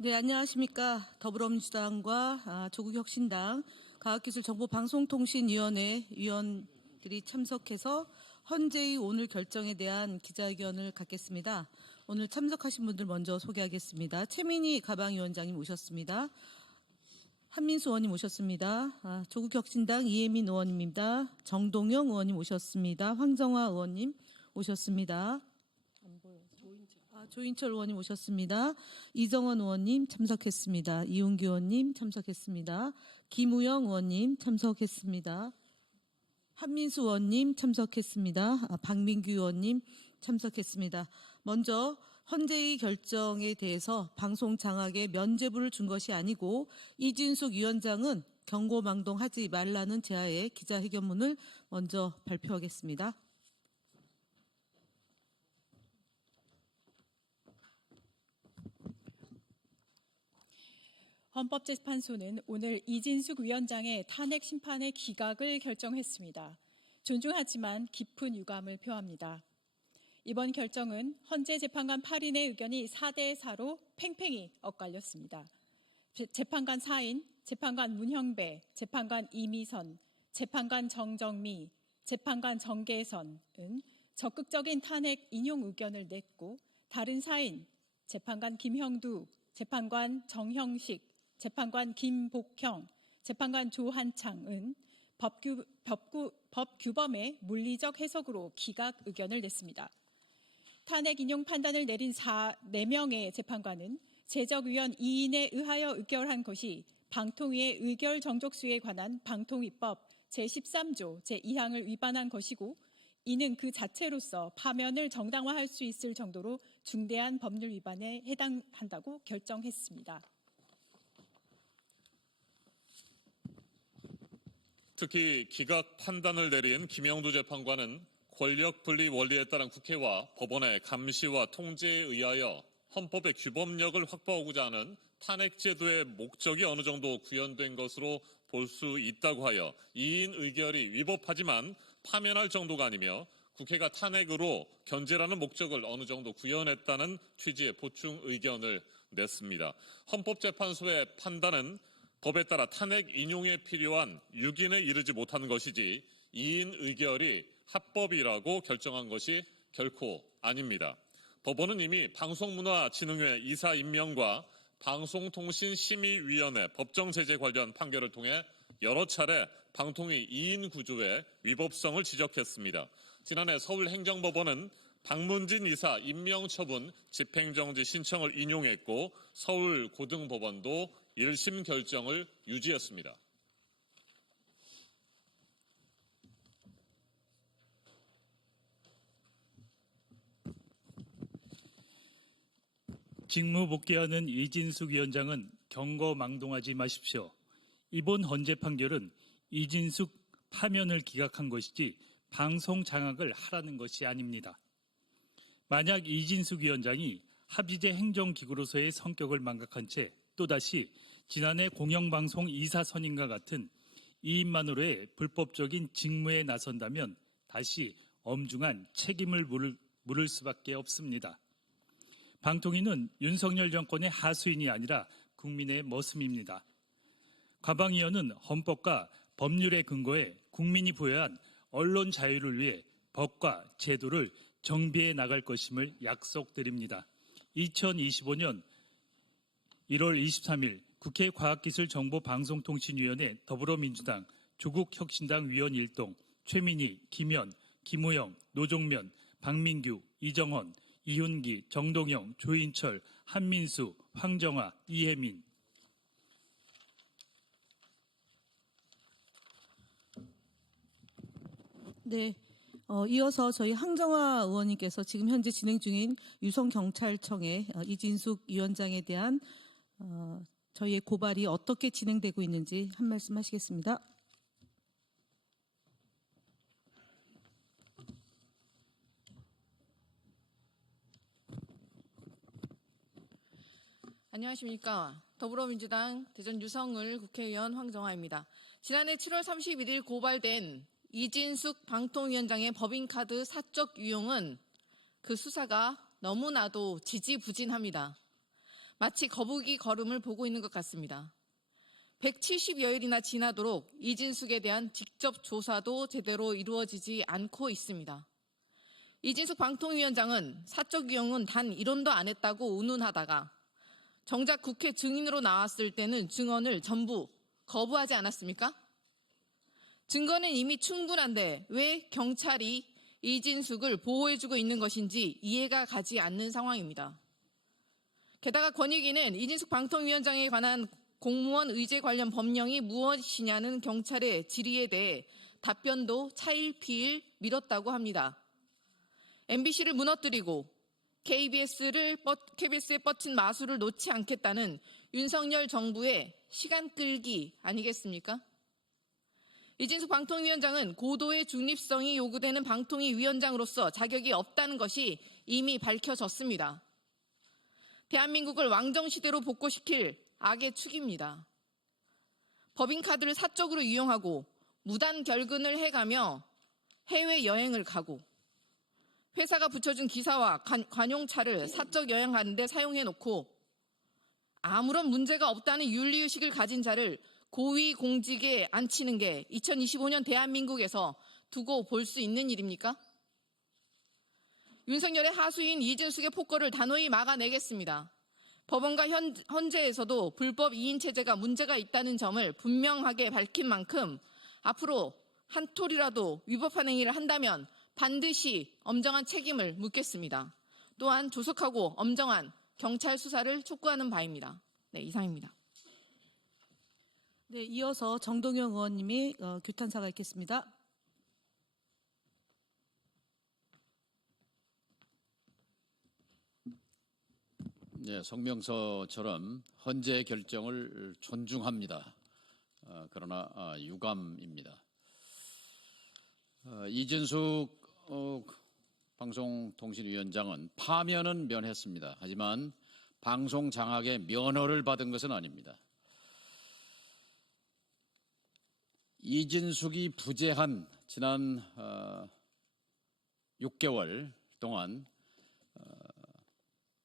네, 안녕하십니까. 더불어민주당과 조국혁신당 과학기술정보방송통신위원회 위원들이 참석해서 헌재의 오늘 결정에 대한 기자회견을 갖겠습니다. 오늘 참석하신 분들 먼저 소개하겠습니다. 최민희 가방위원장님 오셨습니다. 한민수 의원님 오셨습니다. 조국혁신당 이혜민 의원입니다. 정동영 의원님 오셨습니다. 황정화 의원님 오셨습니다. 조인철 의원님 오셨습니다. 이정원 의원님 참석했습니다. 이훈규 의원님 참석했습니다. 김우영 의원님 참석했습니다. 한민수 의원님 참석했습니다. 박민규 의원님 참석했습니다. 먼저 헌재의 결정에 대해서 방송 장악에 면죄부를 준 것이 아니고 이진숙 위원장은 경고망동하지 말라는 제하에 기자회견문을 먼저 발표하겠습니다. 헌법재판소는 오늘 이진숙 위원장의 탄핵 심판의 기각을 결정했습니다. 존중하지만 깊은 유감을 표합니다. 이번 결정은 헌재 재판관 8인의 의견이 4대4로 팽팽히 엇갈렸습니다. 재판관 4인, 재판관 문형배, 재판관 이미선, 재판관 정정미, 재판관 정계선은 적극적인 탄핵 인용 의견을 냈고 다른 4인, 재판관 김형두, 재판관 정형식, 재판관 김복형, 재판관 조한창은 법규범의 물리적 해석으로 기각 의견을 냈습니다. 탄핵 인용 판단을 내린 4명의 재판관은 제적위원 2인에 의하여 의결한 것이 방통위의 의결 정족수에 관한 방통위법 제13조 제2항을 위반한 것이고 이는 그 자체로서 파면을 정당화할 수 있을 정도로 중대한 법률 위반에 해당한다고 결정했습니다. 특히 기각 판단을 내린 김영두 재판관은 권력 분리 원리에 따른 국회와 법원의 감시와 통제에 의하여 헌법의 규범력을 확보하고자 하는 탄핵제도의 목적이 어느 정도 구현된 것으로 볼 수 있다고 하여 2인 의결이 위법하지만 파면할 정도가 아니며 국회가 탄핵으로 견제라는 목적을 어느 정도 구현했다는 취지의 보충 의견을 냈습니다. 헌법재판소의 판단은 법에 따라 탄핵 인용에 필요한 6인에 이르지 못한 것이지 2인 의결이 합법이라고 결정한 것이 결코 아닙니다. 법원은 이미 방송문화진흥회 이사 임명과 방송통신심의위원회 법정제재 관련 판결을 통해 여러 차례 방통위 2인 구조의 위법성을 지적했습니다. 지난해 서울행정법원은 박문진 이사 임명처분 집행정지 신청을 인용했고 서울고등법원도 1심 결정을 유지했습니다. 직무 복귀하는 이진숙 위원장은 경고망동하지 마십시오. 이번 헌재 판결은 이진숙 파면을 기각한 것이지 방송 장악을 하라는 것이 아닙니다. 만약 이진숙 위원장이 합의제 행정기구로서의 성격을 망각한 채 또다시 지난해 공영방송 이사 선임과 같은 이인만으로의 불법적인 직무에 나선다면 다시 엄중한 책임을 물을 수밖에 없습니다. 방통위는 윤석열 정권의 하수인이 아니라 국민의 머슴입니다. 가방위원은 헌법과 법률의 근거에 국민이 부여한 언론 자유를 위해 법과 제도를 정비해 나갈 것임을 약속드립니다. 2025년 1월 23일 국회 과학기술정보방송통신위원회 더불어민주당 조국혁신당 위원 일동 최민희, 김현, 김우영, 노종면, 박민규, 이정원, 이훈기, 정동영, 조인철, 한민수, 황정화, 이혜민. 네. 이어서 저희 황정화 의원님께서 지금 현재 진행 중인 유성경찰청의 이진숙 위원장에 대한 저희의 고발이 어떻게 진행되고 있는지 한 말씀 하시겠습니다. 안녕하십니까. 더불어민주당 대전 유성을 국회의원 황정화입니다. 지난해 7월 31일 고발된 이진숙 방통위원장의 법인카드 사적 유용은 그 수사가 너무나도 지지부진합니다. 마치 거북이 걸음을 보고 있는 것 같습니다. 170여일이나 지나도록 이진숙에 대한 직접 조사도 제대로 이루어지지 않고 있습니다. 이진숙 방통위원장은 사적 유용은 단 이론도 안 했다고 운운하다가 정작 국회 증인으로 나왔을 때는 증언을 전부 거부하지 않았습니까? 증거는 이미 충분한데 왜 경찰이 이진숙을 보호해주고 있는 것인지 이해가 가지 않는 상황입니다. 게다가 권익위는 이진숙 방통위원장에 관한 공무원 의제 관련 법령이 무엇이냐는 경찰의 질의에 대해 답변도 차일피일 미뤘다고 합니다. MBC를 무너뜨리고 KBS에 뻗친 마술을 놓지 않겠다는 윤석열 정부의 시간 끌기 아니겠습니까? 이진숙 방통위원장은 고도의 중립성이 요구되는 방통위 위원장으로서 자격이 없다는 것이 이미 밝혀졌습니다. 대한민국을 왕정시대로 복고시킬 악의 축입니다. 법인카드를 사적으로 이용하고 무단 결근을 해가며 해외여행을 가고 회사가 붙여준 기사와 관용차를 사적 여행하는 데 사용해놓고 아무런 문제가 없다는 윤리의식을 가진 자를 고위공직에 앉히는 게 2025년 대한민국에서 두고 볼 수 있는 일입니까? 윤석열의 하수인 이진숙의 폭거를 단호히 막아내겠습니다. 법원과 헌재에서도 불법 이인 체제가 문제가 있다는 점을 분명하게 밝힌 만큼 앞으로 한 톨이라도 위법한 행위를 한다면 반드시 엄정한 책임을 묻겠습니다. 또한 조속하고 엄정한 경찰 수사를 촉구하는 바입니다. 네, 이상입니다. 네, 이어서 정동영 의원님이 규탄사가 있겠습니다. 네, 성명서처럼 헌재의 결정을 존중합니다. 그러나 유감입니다. 이진숙 방송통신위원장은 파면은 면했습니다. 하지만 방송 장악의 면허를 받은 것은 아닙니다. 이진숙이 부재한 지난 6개월 동안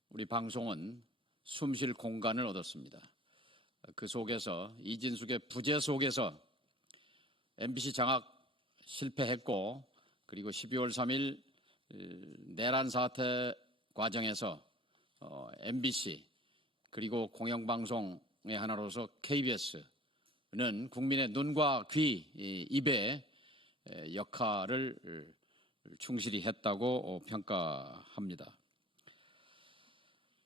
우리 방송은 숨쉴 공간을 얻었습니다. 그 속에서 이진숙의 부재 속에서 MBC 장악 실패했고 그리고 12월 3일 내란 사태 과정에서 MBC 그리고 공영방송의 하나로서 KBS는 국민의 눈과 귀, 입의 역할을 충실히 했다고 평가합니다.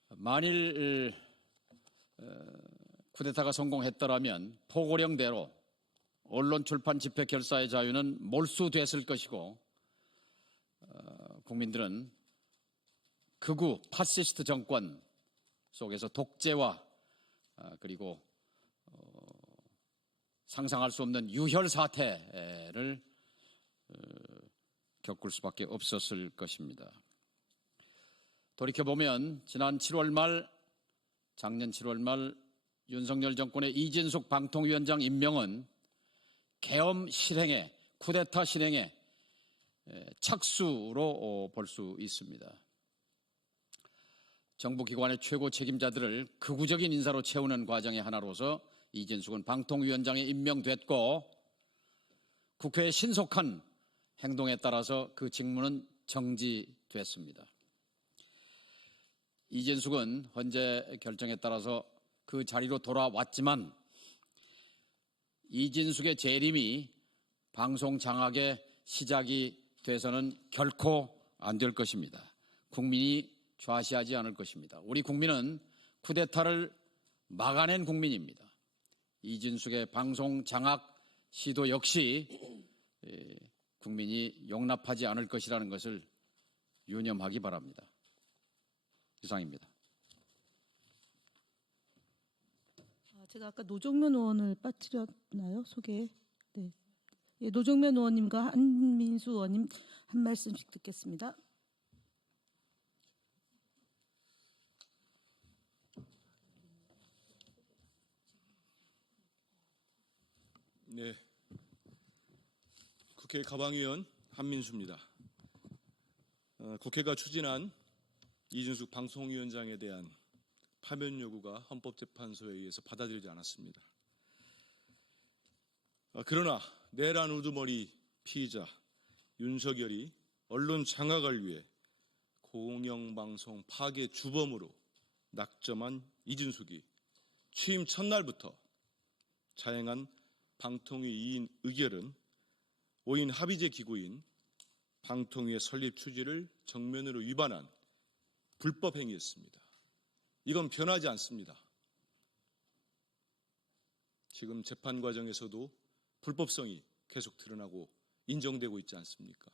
만일 쿠데타가 성공했더라면 포고령대로 언론, 출판, 집회, 결사의 자유는 몰수됐을 것이고 국민들은 극우 파시스트 정권 속에서 독재와 그리고 상상할 수 없는 유혈 사태를 겪을 수밖에 없었을 것입니다. 돌이켜보면 지난 7월 말, 작년 7월 말 윤석열 정권의 이진숙 방통위원장 임명은 계엄 실행에, 쿠데타 실행에 착수로 볼 수 있습니다. 정부기관의 최고 책임자들을 극우적인 인사로 채우는 과정의 하나로서 이진숙은 방통위원장에 임명됐고 국회의 신속한 행동에 따라서 그 직무는 정지됐습니다. 이진숙은 헌재 결정에 따라서 그 자리로 돌아왔지만 이진숙의 재림이 방송 장악의 시작이 돼서는 결코 안 될 것입니다. 국민이 좌시하지 않을 것입니다. 우리 국민은 쿠데타를 막아낸 국민입니다. 이진숙의 방송 장악 시도 역시 국민이 용납하지 않을 것이라는 것을 유념하기 바랍니다. 이상입니다. 제가 아까 노정면 의원을 빠뜨렸나요? 소개. 네. 예, 노정면 의원님과 한민수 의원님 한 말씀씩 듣겠습니다. 네, 국회 가방위원 한민수입니다. 국회가 추진한 이진숙 방송위원장에 대한 파면 요구가 헌법재판소에 의해서 받아들이지 않았습니다. 그러나 내란 우두머리 피의자 윤석열이 언론 장악을 위해 공영방송 파괴 주범으로 낙점한 이진숙이 취임 첫날부터 자행한 방통위 2인 의결은 5인 합의제 기구인 방통위의 설립 취지를 정면으로 위반한 불법 행위였습니다. 이건 변하지 않습니다. 지금 재판 과정에서도 불법성이 계속 드러나고 인정되고 있지 않습니까?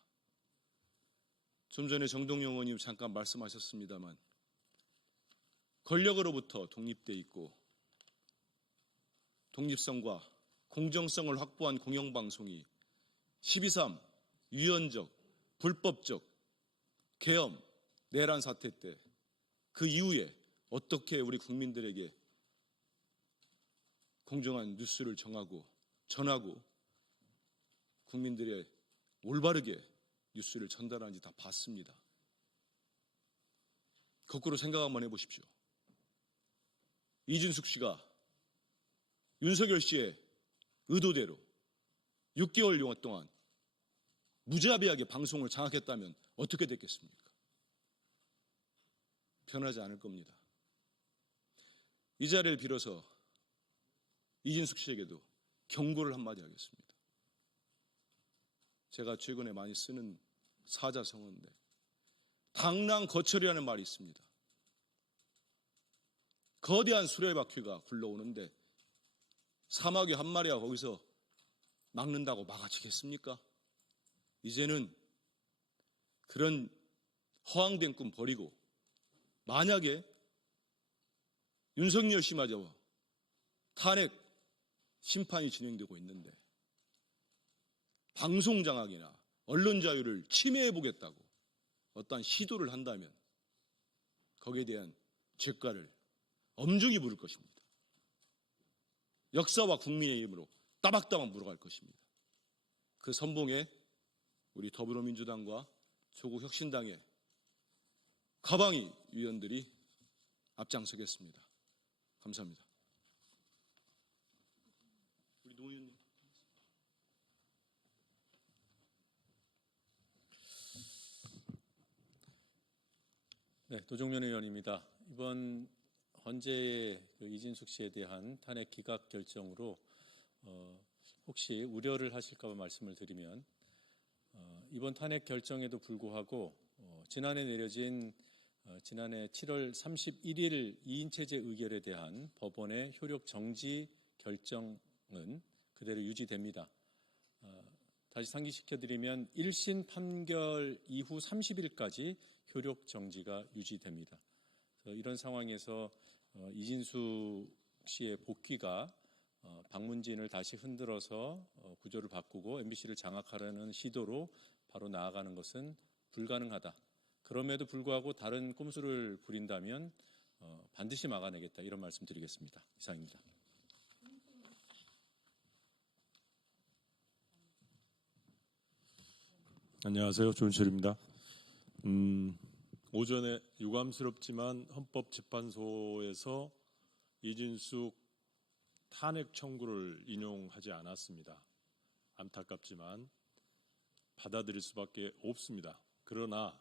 좀 전에 정동영 의원님 잠깐 말씀하셨습니다만 권력으로부터 독립돼 있고 독립성과 공정성을 확보한 공영방송이 12.3 유연적, 불법적, 계엄, 내란 사태 때 그 이후에 어떻게 우리 국민들에게 공정한 뉴스를 전하고 국민들의 올바르게 뉴스를 전달하는지 다 봤습니다. 거꾸로 생각 한번 해보십시오. 이진숙 씨가 윤석열 씨의 의도대로 6개월 동안 무자비하게 방송을 장악했다면 어떻게 됐겠습니까? 변하지 않을 겁니다. 이 자리를 빌어서 이진숙 씨에게도 경고를 한마디 하겠습니다. 제가 최근에 많이 쓰는 사자성어인데 당랑거철이라는 말이 있습니다. 거대한 수레바퀴가 굴러오는데 사마귀 한 마리가 거기서 막는다고 막아치겠습니까? 이제는 그런 허황된 꿈 버리고 만약에 윤석열 씨마저 탄핵 심판이 진행되고 있는데 방송 장악이나 언론 자유를 침해해보겠다고 어떠한 시도를 한다면 거기에 대한 죄가를 엄중히 물을 것입니다. 역사와 국민의 힘으로 따박따박 물어갈 것입니다. 그 선봉에 우리 더불어민주당과 조국혁신당의 가방이 위원들이 앞장서겠습니다. 감사합니다. 우리 노 의원님. 네, 도종면 의원입니다. 이번 헌재의 이진숙 씨에 대한 탄핵 기각 결정으로 혹시 우려를 하실까 봐 말씀을 드리면 이번 탄핵 결정에도 불구하고 지난해 내려진 지난해 7월 31일 2인 체제 의결에 대한 법원의 효력 정지 결정은 그대로 유지됩니다. 다시 상기시켜드리면 1심 판결 이후 30일까지 효력 정지가 유지됩니다. 이런 상황에서 이진숙 씨의 복귀가 방문진을 다시 흔들어서 구조를 바꾸고 MBC를 장악하려는 시도로 바로 나아가는 것은 불가능하다. 그럼에도 불구하고 다른 꼼수를 부린다면 반드시 막아내겠다. 이런 말씀 드리겠습니다. 이상입니다. 안녕하세요. 조은철입니다. 오전에 유감스럽지만 헌법재판소에서 이진숙 탄핵 청구를 인용하지 않았습니다. 안타깝지만 받아들일 수밖에 없습니다. 그러나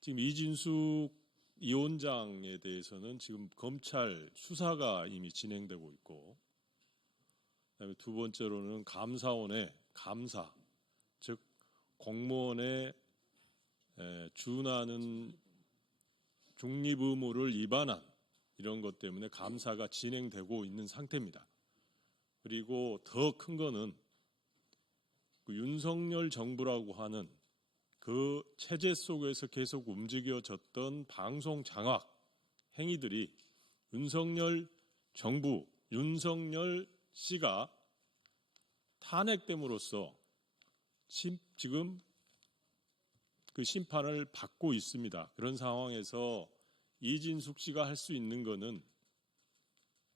지금 이진숙 이 원장에 대해서는 지금 검찰 수사가 이미 진행되고 있고, 그다음에 두 번째로는 감사원의 감사, 즉 공무원의 준하는 중립 의무를 위반한 이런 것 때문에 감사가 진행되고 있는 상태입니다. 그리고 더 큰 거는 그 윤석열 정부라고 하는 그 체제 속에서 계속 움직여졌던 방송 장악 행위들이 윤석열 정부, 윤석열 씨가 탄핵됨으로써 지금 그 심판을 받고 있습니다. 그런 상황에서 이진숙 씨가 할 수 있는 것은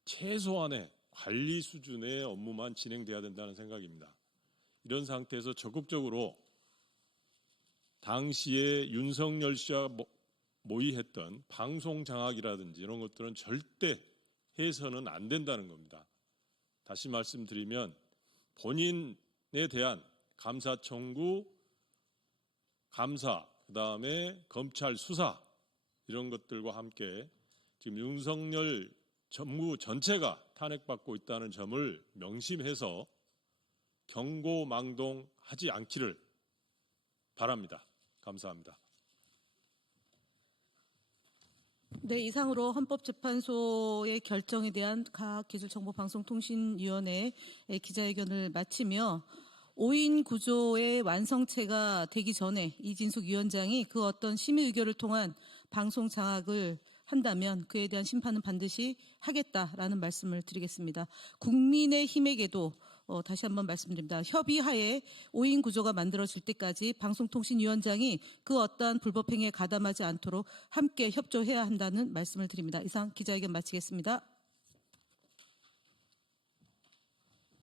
최소한의 관리 수준의 업무만 진행돼야 된다는 생각입니다. 이런 상태에서 적극적으로 당시에 윤석열 씨와 모의했던 방송 장악이라든지 이런 것들은 절대 해서는 안 된다는 겁니다. 다시 말씀드리면 본인에 대한 감사 청구, 감사, 그다음에 검찰 수사 이런 것들과 함께 지금 윤석열 정부 전체가 탄핵받고 있다는 점을 명심해서 경고망동하지 않기를 바랍니다. 감사합니다. 네, 이상으로 헌법재판소의 결정에 대한 과학기술정보방송통신위원회의 기자회견을 마치며 5인 구조의 완성체가 되기 전에 이진숙 위원장이 그 어떤 심의 의결을 통한 방송 장악을 한다면 그에 대한 심판은 반드시 하겠다라는 말씀을 드리겠습니다. 국민의힘에게도 다시 한번 말씀드립니다. 협의하에 5인 구조가 만들어질 때까지 방송통신위원장이 그 어떠한 불법행위에 가담하지 않도록 함께 협조해야 한다는 말씀을 드립니다. 이상 기자회견 마치겠습니다.